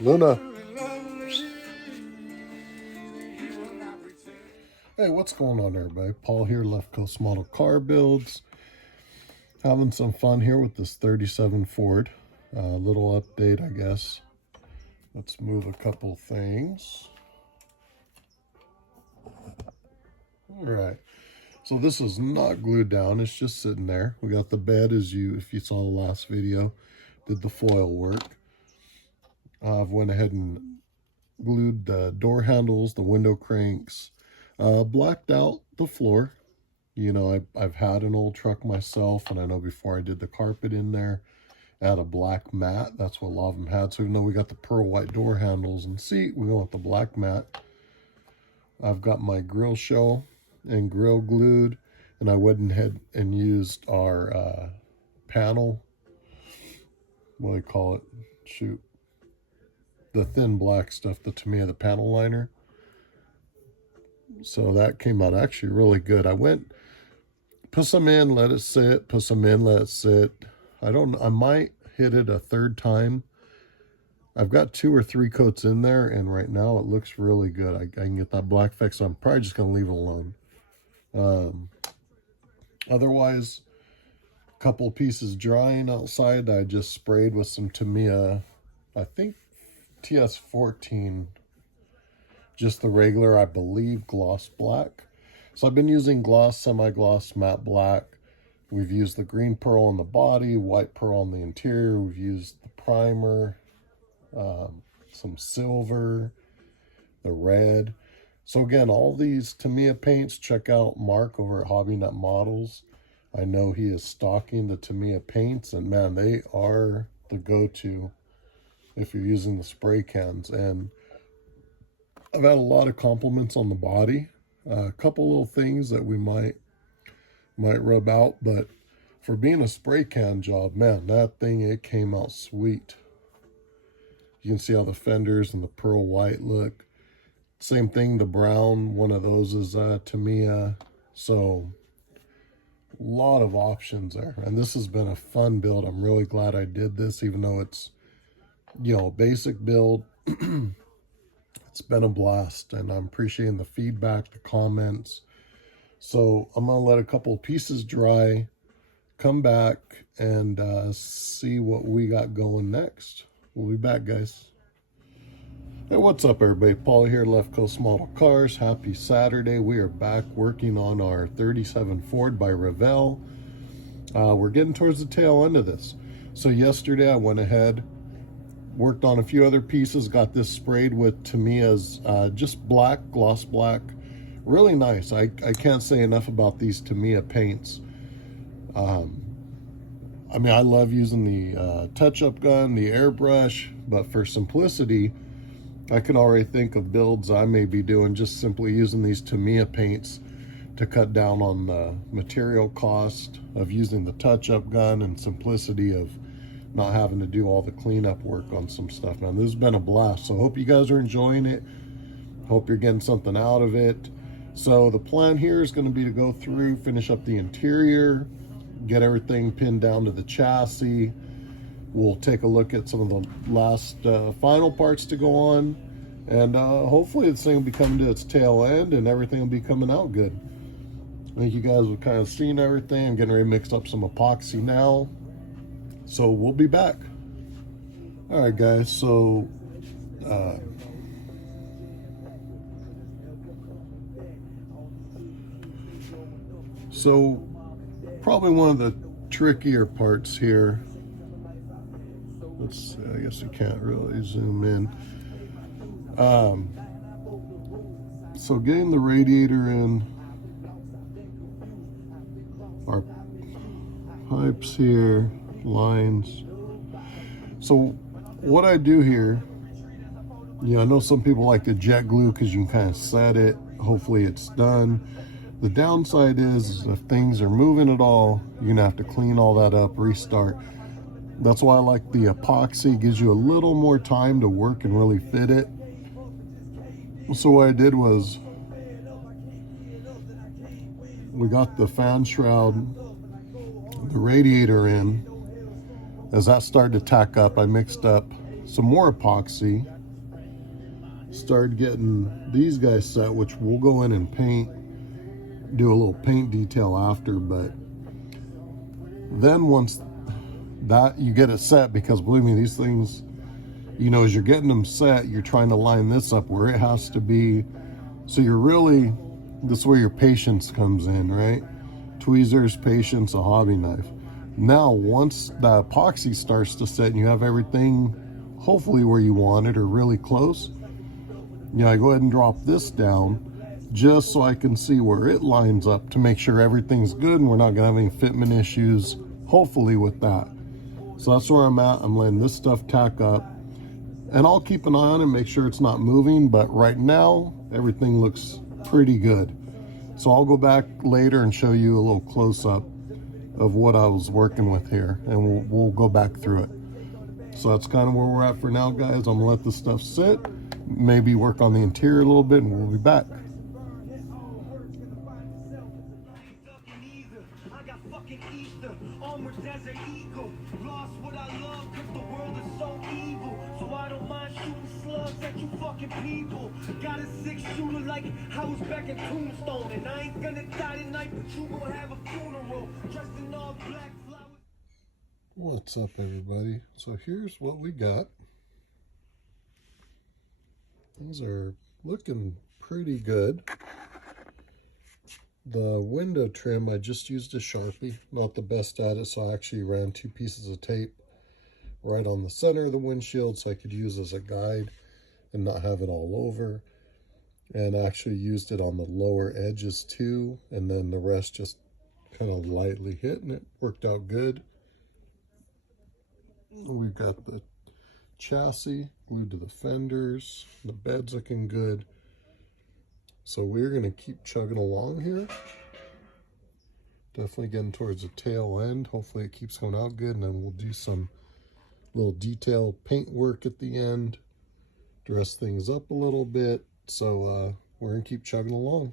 Luna. Hey, what's going on, everybody? Paul here, Left Coast Model Car Builds. Having some fun here with this 37 Ford. Little update, I guess. Let's move a couple things. All right. So this is not glued down. It's just sitting there. We got the bed, if you saw the last video, did the foil work. I've went ahead and glued the door handles, the window cranks, blacked out the floor. You know, I've had an old truck myself, and I know before I did the carpet in there, I had a black mat. That's what a lot of them had. So even though we got the pearl white door handles and seat, we go with the black mat. I've got my grill shell and grill glued, and I went ahead and used our panel. What do they call it? Shoot. The thin black stuff, the Tamiya, the panel liner. So that came out actually really good. I went, put some in, let it sit, put some in, let it sit. I might hit it a third time. I've got 2 or 3 coats in there, and right now it looks really good. I can get that black fix, so I'm probably just going to leave it alone. Otherwise, a couple pieces drying outside. I just sprayed with some Tamiya, I think TS14, just the regular, I believe, gloss black. So I've been using gloss, semi-gloss, matte black. We've used the green pearl on the body, white pearl on the interior. We've used the primer, some silver, the red. So again, all these Tamiya paints, check out Mark over at Hobbynut Models. I know he is stocking the Tamiya paints, and man, they are the go-to if you're using the spray cans. And I've had a lot of compliments on the body. A couple little things that we might rub out, but for being a spray can job, man, that thing, it came out sweet. You can see how the fenders and the pearl white look. Same thing, the brown, one of those is Tamiya. So a lot of options there, and this has been a fun build. I'm really glad I did this, even though it's, you know, a basic build. It's been a blast, and I'm appreciating the feedback, the comments. So I'm gonna let a couple pieces dry, come back, and see what we got going next. We'll be back, guys. Hey, what's up, everybody? Paul here, Left Coast Model Cars. Happy Saturday. We are back working on our 37 Ford by Revell. We're getting towards the tail end of this. So yesterday I went ahead, worked on a few other pieces, got this sprayed with Tamiya's just black, gloss black. Really nice. I can't say enough about these Tamiya paints. I mean, I love using the touch-up gun, the airbrush, but for simplicity, I can already think of builds I may be doing just simply using these Tamiya paints to cut down on the material cost of using the touch-up gun and simplicity of not having to do all the cleanup work on some stuff. Man, this has been a blast. So hope you guys are enjoying it. Hope you're getting something out of it. So the plan here is going to be to go through, finish up the interior, get everything pinned down to the chassis. We'll take a look at some of the last final parts to go on, and hopefully this thing will be coming to its tail end and everything will be coming out good. I think you guys have kind of seen everything. I'm getting ready to mix up some epoxy now, so we'll be back. All right, guys, so probably one of the trickier parts here. Let's see, I guess you can't really zoom in. So getting the radiator in, our pipes here, lines. So what I do here, yeah, I know some people like to jet glue because you can kind of set it. Hopefully it's done. The downside is if things are moving at all, you're gonna have to clean all that up, restart. That's why I like the epoxy. It gives you a little more time to work and really fit it. So what I did was, we got the fan shroud, the radiator in. As that started to tack up, I mixed up some more epoxy. Started getting these guys set, which we'll go in and paint, do a little paint detail after. But then once that you get it set, because believe me, these things, you know, as you're getting them set, you're trying to line this up where it has to be. So you're really, this is where your patience comes in, right? Tweezers, patience, a hobby knife. Now, once the epoxy starts to set and you have everything hopefully where you want it or really close, you know, I go ahead and drop this down just so I can see where it lines up to make sure everything's good and we're not gonna have any fitment issues, hopefully, with that. So that's where I'm at. I'm letting this stuff tack up, and I'll keep an eye on it, make sure it's not moving, but right now everything looks pretty good. So I'll go back later and show you a little close-up of what I was working with here, and we'll go back through it. So that's kind of where we're at for now, guys. I'm gonna let this stuff sit, maybe work on the interior a little bit, and we'll be back. People got a 6-shooter like I was back in Tombstone, and I ain't gonna die tonight, but you gonna have a funeral dressed in all black flowers. What's up, everybody? So here's what we got. These are looking pretty good. The window trim, I just used a Sharpie, not the best at it, so I actually ran 2 pieces of tape right on the center of the windshield so I could use as a guide and not have it all over, and actually used it on the lower edges too, and then the rest just kind of lightly hit, and it worked out good. We've got the chassis glued to the fenders, the bed's looking good, so we're going to keep chugging along here. Definitely getting towards the tail end. Hopefully it keeps going out good, and then we'll do some little detail paint work at the end, dress things up a little bit. So we're gonna keep chugging along.